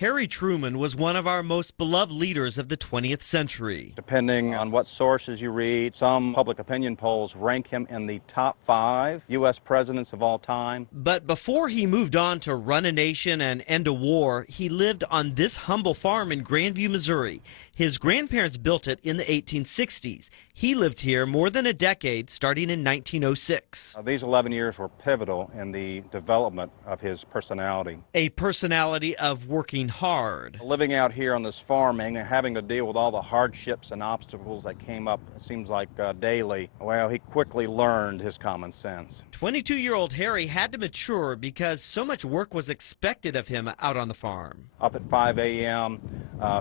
Harry Truman was one of our most beloved leaders of the 20th century. Depending on what sources you read, some public opinion polls rank him in the top 5 U.S. presidents of all time. But before he moved on to run a nation and end a war, he lived on this humble farm in Grandview, Missouri. His grandparents built it in the 1860s. He lived here more than a decade, starting in 1906. These 11 years were pivotal in the development of his personality. A personality of working hard. Living out here on this farm and having to deal with all the hardships and obstacles that came up, it seems like daily, well, he quickly learned his common sense. 22-year-old Harry had to mature because so much work was expected of him out on the farm. Up at 5 a.m.,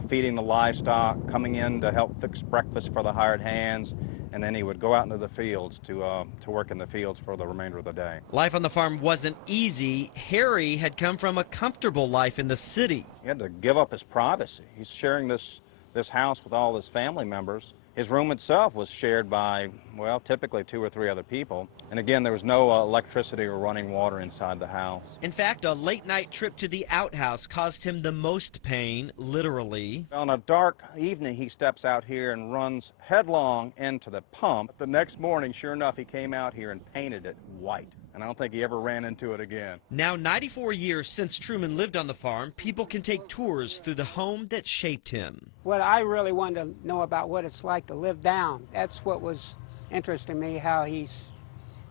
feeding the livestock, coming in to help fix breakfast for the hired hands, and then he would go out into the fields to work in the fields for the remainder of the day. Life on the farm wasn't easy. Harry had come from a comfortable life in the city. He had to give up his privacy. He's sharing this house with all his family members. His room itself was shared by, well, typically 2 or 3 other people. And again, there was no electricity or running water inside the house. In fact, a late-night trip to the outhouse caused him the most pain, literally. On a dark evening, he steps out here and runs headlong into the pump. The next morning, sure enough, he came out here and painted it white. And I don't think he ever ran into it again. Now, 94 years since Truman lived on the farm, people can take tours through the home that shaped him. What I really wanted to know about what it's like to live down, that's what was interesting me, how he's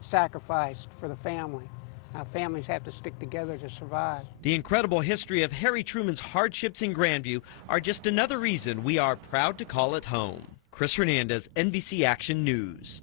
sacrificed for the family. How families have to stick together to survive. The incredible history of Harry Truman's hardships in Grandview are just another reason we are proud to call it home. Chris Hernandez, NBC Action News.